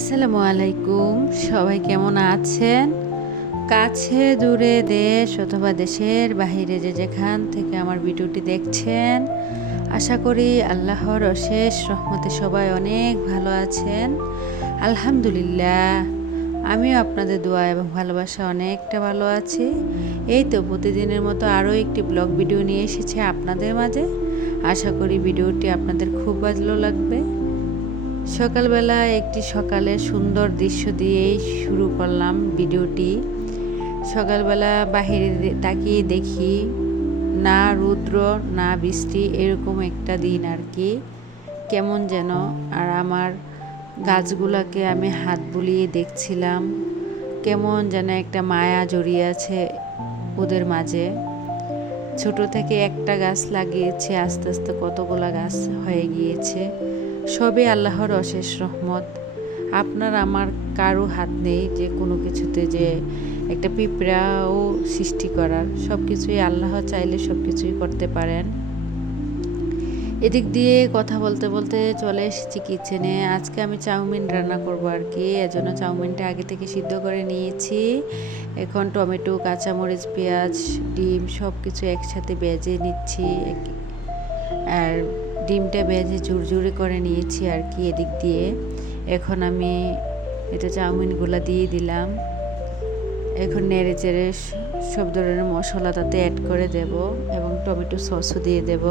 আসসালামু আলাইকুম। সবাই কেমন আছেন? কাছে, দূরে দেশ অথবা দেশের বাহিরে যে যেখান থেকে আমার ভিডিওটি দেখছেন, আশা করি আল্লাহর অশেষ রহমতে সবাই অনেক ভালো আছেন। আলহামদুলিল্লাহ, আমিও আপনাদের দোয়া এবং ভালোবাসা অনেকটা ভালো আছি। এই তো প্রতিদিনের মতো আরও একটি ব্লগ ভিডিও নিয়ে এসেছে আপনাদের মাঝে। আশা করি ভিডিওটি আপনাদের খুব ভালো লাগবে। সকালবেলা একটি সকালের সুন্দর দৃশ্য দিয়েই শুরু করলাম ভিডিওটি। সকালবেলা বাহিরে তাকিয়ে দেখি, না রুদ্র, না বৃষ্টি, এরকম একটা দিন আর কি। কেমন যেন, আর আমার গাছগুলোকে আমি হাত বুলিয়ে দেখছিলাম। কেমন যেন একটা মায়া জড়িয়ে আছে ওদের মাঝে। ছোট থেকে একটা গাছ লাগিয়েছে, আস্তে আস্তে কতগুলো গাছ হয়ে গিয়েছে। সবই আল্লাহর অশেষ রহমত। আপনার আমার কারও হাত নেই যে কোনো কিছুতে যে একটা পিঁপড়াও সৃষ্টি করার। সব কিছুই আল্লাহ চাইলে সব কিছুই করতে পারেন। এদিক দিয়ে কথা বলতে বলতে চলে এসেছি কিচেনে। আজকে আমি চাউমিন রান্না করব আর কি। এজন্য চাউমিনটা আগে থেকে সিদ্ধ করে নিয়েছি। এখন টমেটো, কাঁচামরিচ, পেঁয়াজ, ডিম সব কিছু একসাথে বেজে নিচ্ছি। আর ডিমটা ভেজে ঝুরঝুরে করে নিয়েছি আর কি এদিক দিয়ে। এখন আমি এটা চাউমিনগুলো দিয়ে দিলাম। এখন নেড়ে চেড়ে সব ধরনের মশলা তাতে অ্যাড করে দেব এবং টমেটো সসও দিয়ে দেব।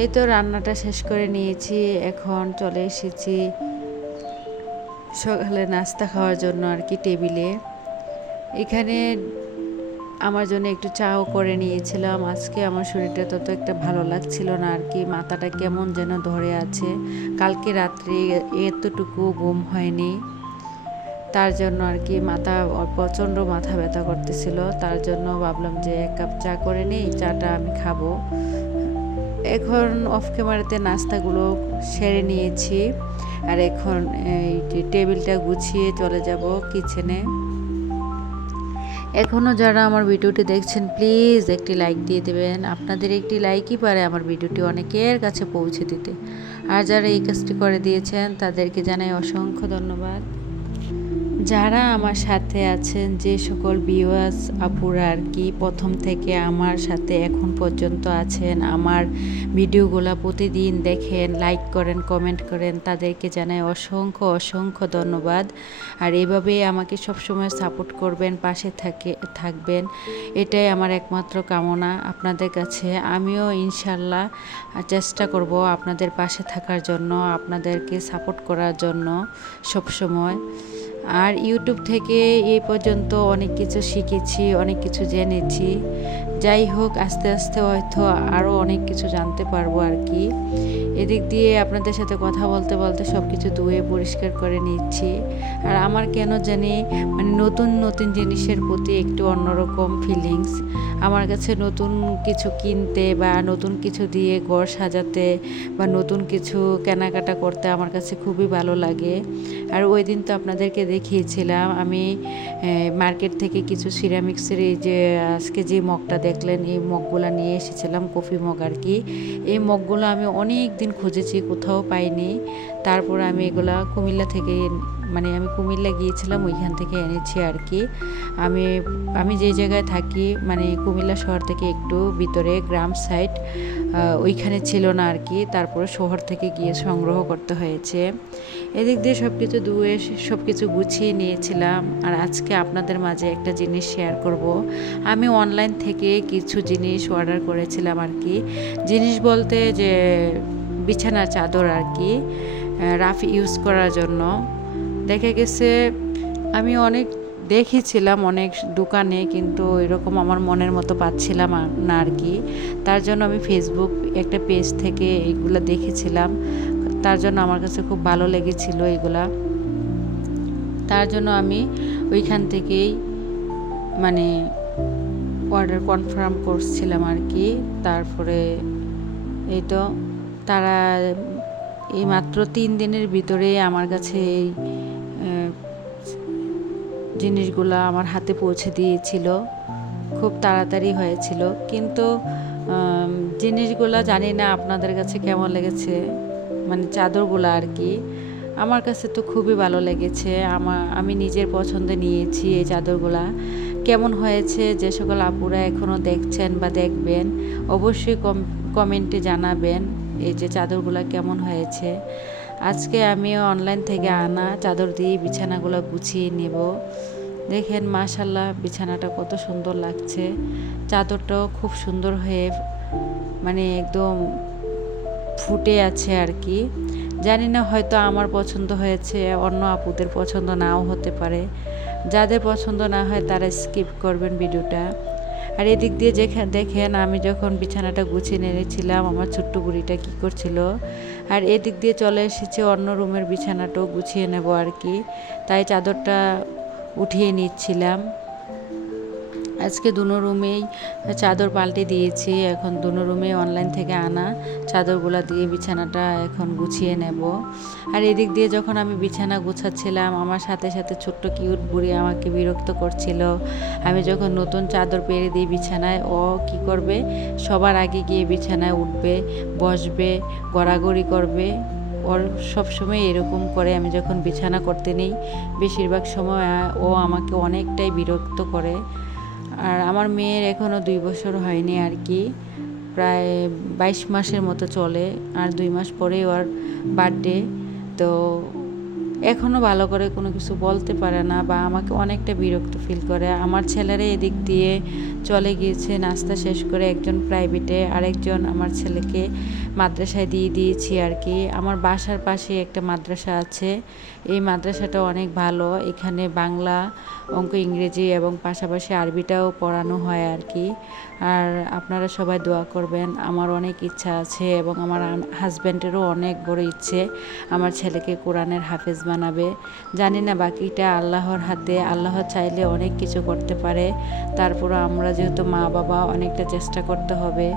এই তো রান্নাটা শেষ করে নিয়েছি। এখন চলে এসেছি সকালে নাস্তা খাওয়ার জন্য আর কি টেবিলে। এখানে আমার জন্য একটু চাও করে নিয়েছিলাম। আজকে আমার শরীরটা তত একটা ভালো লাগছিল না আর কি। মাথাটা কেমন যেন ধরে আছে। কালকে রাত্রে এতটুকু ঘুম হয়নি। তার জন্য আর কি মাথা প্রচণ্ড মাথা ব্যথা করতেছিল। তার জন্য ভাবলাম যে এক কাপ চা করে নিই, চাটা আমি খাব। এখন অফ ক্যামেরাতে নাস্তাগুলো সেরে নিয়েছি। আর এখন এই টেবিলটা গুছিয়ে চলে যাব কিচেনে এখনও যারা আমার ভিডিওটি দেখছেন প্লিজ একটি লাইক দিয়ে দেবেন। আপনাদের একটি লাইকই পারে আমার ভিডিওটি অনেকের কাছে পৌঁছে দিতে। আর যারা এই কাজটি করে দিয়েছেন, তাদেরকে জানাই অসংখ্য ধন্যবাদ। যারা আমার সাথে আছেন, যে সকল বিওয়াস আপুরা আর কি, প্রথম থেকে আমার সাথে এখন পর্যন্ত আছেন, আমার ভিডিওগুলো প্রতিদিন দেখেন লাইক করেন কমেন্ট করেন, তাদেরকে জানাই অসংখ্য অসংখ্য ধন্যবাদ। আর এভাবেই আমাকে সবসময় সাপোর্ট করবেন, পাশে থাকে, থাকবেন, এটাই আমার একমাত্র কামনা আপনাদের কাছে। আমিও ইনশাল্লাহ চেষ্টা করব আপনাদের পাশে থাকার জন্য, আপনাদেরকে সাপোর্ট করার জন্য সবসময়। আর ইউটিউব থেকে এই পর্যন্ত অনেক কিছু শিখেছি অনেক কিছু জেনেছি। যাই হোক, আস্তে আস্তে হয়তো আরও অনেক কিছু জানতে পারব আর কি। এদিক দিয়ে আপনাদের সাথে কথা বলতে বলতে সব কিছু ধুয়ে পরিষ্কার করে নিচ্ছি। আর আমার কেন জানি মানে নতুন নতুন জিনিসের প্রতি একটু অন্যরকম ফিলিংস আমার কাছে নতুন কিছু কিনতে বা নতুন কিছু দিয়ে ঘর সাজাতে বা নতুন কিছু কেনাকাটা করতে আমার কাছে খুবই ভালো লাগে। আর ওই দিন তো আপনাদেরকে দেখিয়েছিলাম, আমি মার্কেট থেকে কিছু সিরামিক্সের এই যে, আজকে যে মগটা দেখলেন, এই মগগুলো নিয়ে এসেছিলাম, কফি মগ আর কি। এই মগগুলো আমি অনেক দিন খুঁজেছি, কোথাও পাইনি। তারপর আমি এগুলা কুমিল্লা থেকে মানে আমি কুমিল্লা গিয়েছিলাম, ওইখান থেকে এনেছি আর কি। আমি আমি যে জায়গায় থাকি মানে কুমিল্লা শহর থেকে একটু ভিতরে গ্রাম সাইড ওইখানে ছিল না আর কি। তারপরে শহর থেকে গিয়ে সংগ্রহ করতে হয়েছে। এদিক দিয়ে সব কিছু ধুয়ে সব কিছু গুছিয়ে নিয়েছিলাম। আর আজকে আপনাদের মাঝে একটা জিনিস শেয়ার করব। আমি অনলাইন থেকে কিছু জিনিস অর্ডার করেছিলাম আর কি। জিনিস বলতে যে, বিছানার চাদর আর কি রাফ ইউজ করার জন্য। দেখা গেছে, আমি অনেক দেখেছিলাম অনেক দোকানে, কিন্তু এরকম আমার মনের মতো পাচ্ছিলাম না আর কি। তার জন্য আমি ফেসবুক একটা পেজ থেকে এইগুলো দেখেছিলাম। তার জন্য আমার কাছে খুব ভালো লেগেছিল এগুলা। তার জন্য আমি ওইখান থেকেই মানে অর্ডার কনফার্ম করছিলাম আর কি। তারপরে এই তো তারা এই মাত্র তিন দিনের ভিতরে আমার কাছে এই জিনিসগুলো আমার হাতে পৌঁছে দিয়েছিল। খুব তাড়াতাড়ি হয়েছিল। কিন্তু জিনিসগুলো জানি না আপনাদের কাছে কেমন লেগেছে মানে চাদরগুলো আর কি। আমার কাছে তো খুবই ভালো লেগেছে। আমার আমি নিজের পছন্দে নিয়েছি এই চাদরগুলা। কেমন হয়েছে যে সকল আপুরা এখনও দেখছেন বা দেখবেন, অবশ্যই কম, কমেন্টে জানাবেন এই যে চাদরগুলা কেমন হয়েছে। আজকে আমিও অনলাইন থেকে আনা চাদর দিয়ে বিছানাগুলো গুছিয়ে নেব। দেখেন মাশাল্লাহ বিছানাটা কত সুন্দর লাগছে। চাদরটাও খুব সুন্দর হয়ে মানে একদম ফুটে আছে আর কি জানি না, হয়তো আমার পছন্দ হয়েছে, অন্য আপুদের পছন্দ নাও হতে পারে। যাদের পছন্দ না হয় তারা স্কিপ করবেন ভিডিওটা আর এদিক দিয়ে যেখানে দেখেন আমি যখন বিছানাটা গুছিয়ে নেড়েছিলাম আমার ছোট্ট বুড়িটা কী করছিল? আর এদিক দিয়ে চলে এসেছে অন্য রুমের বিছানাটাও গুছিয়ে নেব আর কি। তাই চাদরটা উঠিয়ে নিচ্ছিলাম। আজকে দুনো রুমেই চাদর পাল্টে দিয়েছি। এখন দুনো রুমে অনলাইন থেকে আনা চাদরগুলো দিয়ে বিছানাটা এখন গুছিয়ে নেব। আর এদিক দিয়ে যখন আমি বিছানা গুছাচ্ছিলাম, আমার সাথে সাথে ছোট্ট কিউট বুড়ি আমাকে বিরক্ত করছিল। আমি যখন নতুন চাদর পেরে দিই বিছানায়, ও কি করবে? সবার আগে গিয়ে বিছানায় উঠবে, বসবে, গড়াগড়ি করবে। ওর সবসময় এরকম করে আমি যখন বিছানা করতে নেই, বেশিরভাগ সময় ও আমাকে অনেকটাই বিরক্ত করে। আর আমার মেয়ের এখনও দুই বছর হয়নি আর কি। প্রায় বাইশ মাসের মতো চলে আর দুই মাস পরেই ওর বার্থডে তো এখনও ভালো করে কোনো কিছু বলতে পারে না বা আমাকে অনেকটা বিরক্ত ফিল করে। আমার ছেলেরা এদিক দিয়ে চলে গিয়েছে, নাস্তা শেষ করে একজন প্রাইভেটে আরেকজন আমার ছেলেকে মাদ্রাসায় দিয়ে দিয়েছি আর কি। আমার বাসার পাশে একটা মাদ্রাসা আছে। এই মাদ্রাসাটা অনেক ভালো। এখানে বাংলা অঙ্ক, ইংরেজি এবং পাশাপাশি আরবিটাও পড়ানো হয় আর কি। আর আপনারা সবাই দোয়া করবেন, আমার অনেক ইচ্ছা আছে এবং আমার হাজব্যান্ডেরও অনেক বড় ইচ্ছে। আমার ছেলেকে কোরআনের হাফেজ বানাবে। জানি না বাকিটা আল্লাহর হাতে। আল্লাহ চাইলে অনেক কিছু করতে পারে। তারপরও আমরা যেহেতু মা, বাবা, অনেকটা চেষ্টা করতে হবে।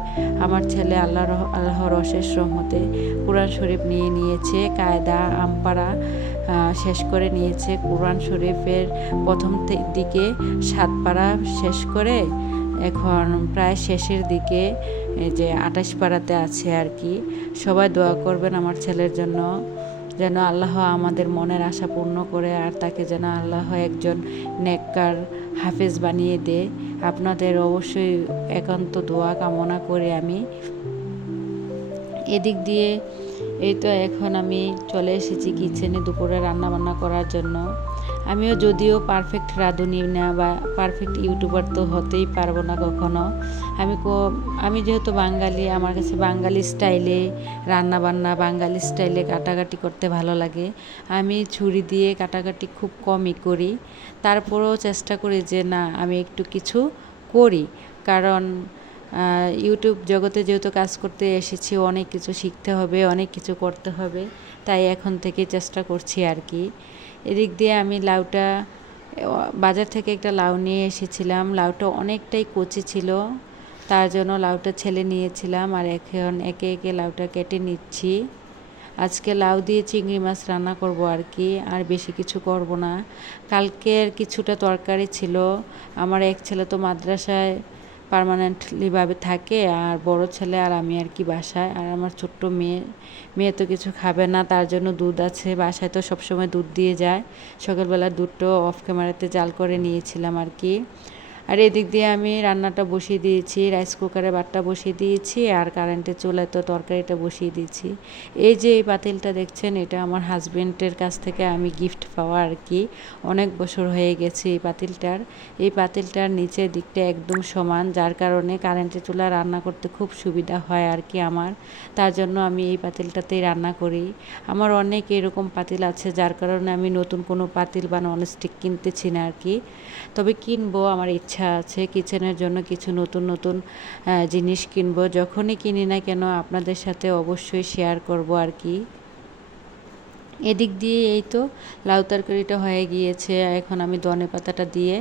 আমার ছেলে আল্লাহর আল্লাহর অশেষ রহমতে কোরআন শরীফ নিয়ে নিয়েছে, কায়দা, আমপাড়া শেষ করে নিয়েছে। কোরআন শরীফের প্রথম দিকে সাত পাড়া শেষ করে এখন প্রায় শেষের দিকে যে আঠাশ পাড়াতে আছে আর কি। সবাই দোয়া করবেন আমার ছেলের জন্য। যেন আল্লাহ আমাদের মনের আশা পূর্ণ করে আর তাকে যেন আল্লাহ একজন নেককার হাফেজ বানিয়ে দে। আপনাদের অবশ্যই একান্ত দোয়া কামনা করে আমি। এদিক দিয়ে এই তো এখন আমি চলে এসেছি কিচেনে দুপুরে রান্না বান্না করার জন্য। আমিও যদিও পারফেক্ট রাঁধুনি না বা পারফেক্ট ইউটিউবার তো হতেই পারব না কখনো। আমি আমি যেহেতু বাঙালি, আমার কাছে বাঙালি স্টাইলে রান্না বান্না বাঙালি স্টাইলে কাটাকাটি করতে ভালো লাগে। আমি ছুরি দিয়ে কাটাকাটি খুব কমই করি। তারপরেও চেষ্টা করি যে না, আমি একটু কিছু করি। কারণ ইউটিউব জগতে যেহেতু কাজ করতে এসেছি, অনেক কিছু শিখতে হবে, অনেক কিছু করতে হবে। তাই এখন থেকে চেষ্টা করছি আর কি। এদিক দিয়ে আমি লাউটা বাজার থেকে একটা লাউ নিয়ে এসেছিলাম। লাউটা অনেকটাই কচি ছিল, তার জন্য লাউটা ছেলে নিয়েছিলাম আর এখন একে একে লাউটা কেটে নিচ্ছি। আজকে লাউ দিয়ে চিংড়ি মাছ রান্না করব আর কি, আর বেশি কিছু করব না। কালকের কিছুটা তরকারি ছিল। আমার এক ছেলে তো মাদ্রাসায় পারমানেন্টলিভাবে থাকে, আর বড় ছেলে আর আমি আর কি বাসায়। আর আমার ছোট্ট মেয়ে মেয়ে তো কিছু খাবে না, তার জন্য দুধ আছে। বাসায় তো সবসময় দুধ দিয়ে যায়। সকালবেলা দুধটাও অফ ক্যামেরাতে জাল করে নিয়েছিলাম আর কি। আর এদিক দিয়ে আমি রান্নাটা বসিয়ে দিয়েছি রাইস কুকারে বাটটা বসিয়ে দিয়েছি আর কারেন্টের চুলায় তো তরকারিটা বসিয়ে দিয়েছি। এই যে এই পাতিলটা দেখছেন, এটা আমার হাজব্যান্ডের কাছ থেকে আমি গিফট পাওয়া আর কি। অনেক বছর হয়ে গেছে এই পাতিলটার। এই পাতিলটার নিচের দিকটা একদম সমান, যার কারণে কারেন্টের চুলা রান্না করতে খুব সুবিধা হয় আর কি আমার। তার জন্য আমি এই পাতিলটাতেই রান্না করি। আমার অনেক এরকম পাতিল আছে, যার কারণে আমি নতুন কোনো পাতিল বা ননস্টিক কিনতেছি না আর কি। তবে কিনবো, আমার ইচ্ছা ইচ্ছা আছে কিচেনের জন্য কিছু নতুন নতুন জিনিস কিনবো। যখনই কিনি না কেন, আপনাদের সাথে অবশ্যই শেয়ার করব আর কি। এদিক দিয়ে এই তো লাউ তরকারিটা হয়ে গিয়েছে। এখন আমি ধনে পাতাটা দিয়ে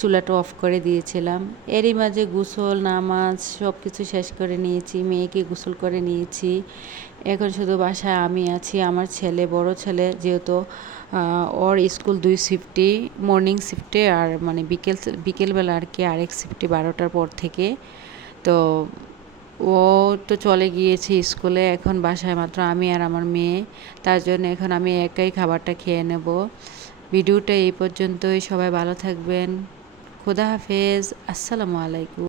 চুলাটা অফ করে দিয়েছিলাম। এরই মাঝে গোসল, নামাজ সব কিছু শেষ করে নিয়েছি, মেয়েকে গোসল করে নিয়েছি। এখন শুধু বাসায় আমি আছি, আমার ছেলে, বড় ছেলে, যেহেতু ওর স্কুল দুই শিফটে মর্নিং শিফটে আর মানে বিকেল, বিকেলবেলা আর কি আরেক শিফটে বারোটার পর থেকে। তো ও তো চলে গিয়েছে স্কুলে, এখন বাসায় মাত্র আমি আর আমার মেয়ে। তার জন্য এখন আমি একাই খাবারটা খেয়ে নেব। ভিডিওটা এই পর্যন্তই, সবাই ভালো থাকবেন। খুদা হাফেজ, আসসালামু আলাইকুম।